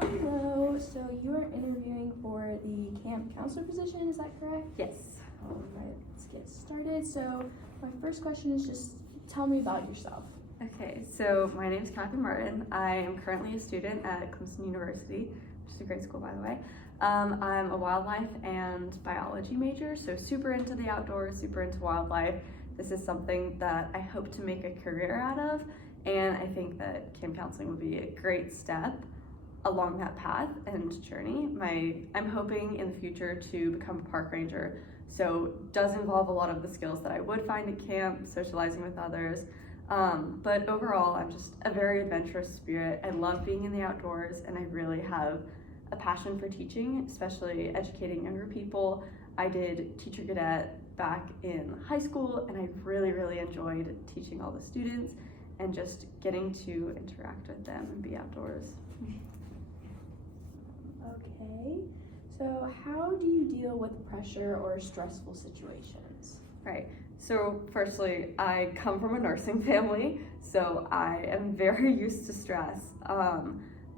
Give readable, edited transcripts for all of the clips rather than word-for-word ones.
Hello, so you are interviewing for the camp counselor position, is that correct? Yes. All right, let's get started. So my first question is just tell me about yourself. Okay, so my name is Katharine M. I am currently a student at Clemson University, which is a great school, by the way. I'm a wildlife and biology major, so super into the outdoors, super into wildlife. This is something that I hope to make a career out of, and I think that camp counseling would be a great step along that path and journey. I'm hoping in the future to become a park ranger, so it does involve a lot of the skills that I would find at camp, socializing with others. But overall, I'm just a very adventurous spirit. I love being in the outdoors, and I really have a passion for teaching, especially educating younger people. I did teacher cadet back in high school, and I really enjoyed teaching all the students and just getting to interact with them and be outdoors. Okay, so how do you deal with pressure or stressful situations? Right. So firstly, I come from a nursing family, so I am very used to stress.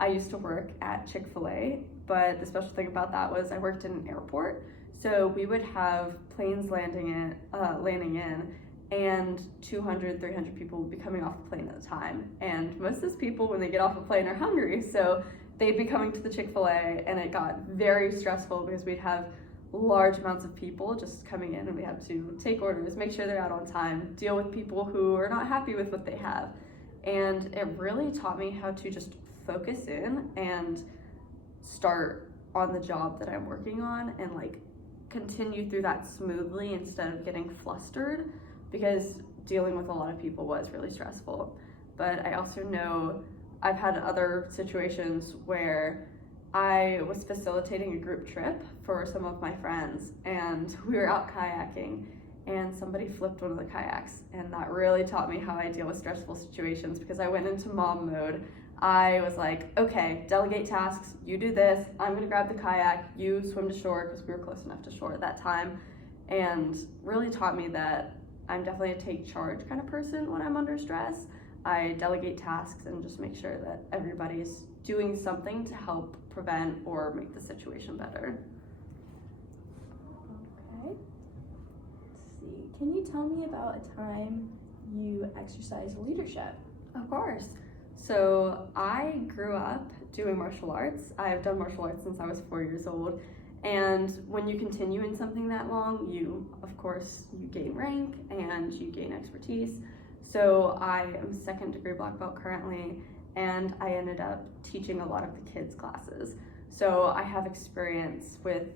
I used to work at Chick-fil-A, but the special thing about that was I worked in an airport, so we would have planes landing in, and 200, 300 people would be coming off the plane at a time. And most of those people, when they get off a plane, are hungry, so they'd be coming to the Chick-fil-A, and it got very stressful because we'd have large amounts of people just coming in, and we have to take orders, make sure they're out on time, deal with people who are not happy with what they have. And it really taught me how to just focus in and start on the job that I'm working on and continue through that smoothly instead of getting flustered, because dealing with a lot of people was really stressful. But I also know I've had other situations where I was facilitating a group trip for some of my friends, and we were out kayaking, and somebody flipped one of the kayaks, and that really taught me how I deal with stressful situations, because I went into mom mode. I was like, okay, delegate tasks, you do this, I'm gonna grab the kayak, you swim to shore, because we were close enough to shore at that time, and really taught me that I'm definitely a take charge kind of person when I'm under stress. I delegate tasks and just make sure that everybody's doing something to help prevent or make the situation better. Okay, let's see. Can you tell me about a time you exercised leadership? Of course. So I grew up doing martial arts. I've done martial arts since I was 4 years old. And when you continue in something that long, you gain rank and you gain expertise. So I am 2nd degree black belt currently, and I ended up teaching a lot of the kids' classes. So I have experience with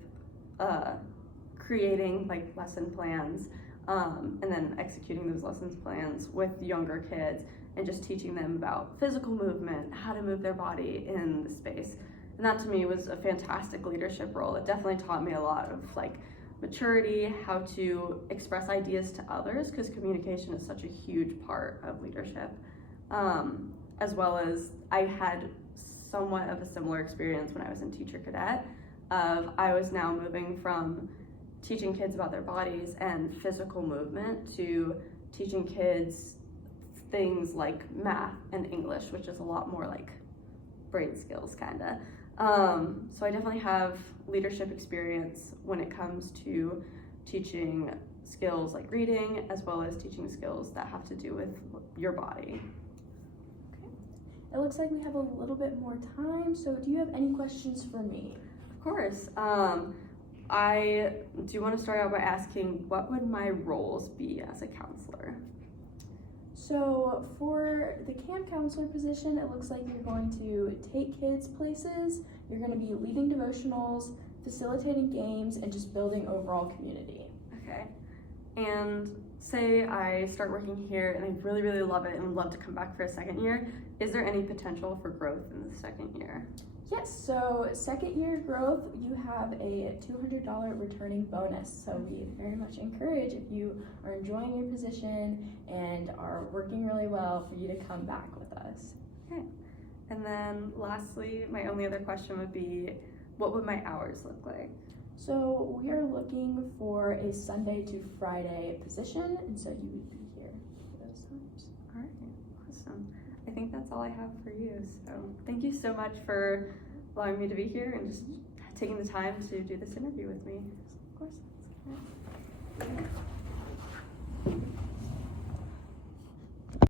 creating lesson plans and then executing those lessons plans with younger kids and just teaching them about physical movement, how to move their body in the space. And that to me was a fantastic leadership role. It definitely taught me a lot of maturity, how to express ideas to others, because communication is such a huge part of leadership. As well as I had somewhat of a similar experience when I was in teacher cadet. I was now moving from teaching kids about their bodies and physical movement to teaching kids things like math and English, which is a lot more like brain skills kinda. So I definitely have leadership experience when it comes to teaching skills like reading, as well as teaching skills that have to do with your body. Okay. It looks like we have a little bit more time, so do you have any questions for me? Of course. I do want to start out by asking, what would my roles be as a counselor? So for the camp counselor position, it looks like you're going to take kids places, you're going to be leading devotionals, facilitating games, and just building overall community. Okay. And say I start working here and I really love it and would love to come back for a second year. Is there any potential for growth in the second year? Yes, so second year growth, you have a $200 returning bonus. So we very much encourage, if you are enjoying your position and are working really well, for you to come back with us. Okay. And then lastly, my only other question would be, what would my hours look like? So we are looking for a Sunday to Friday position, and so you would be here for those times. All right, awesome. I think that's all I have for you. So thank you so much for allowing me to be here and just taking the time to do this interview with me. Of course.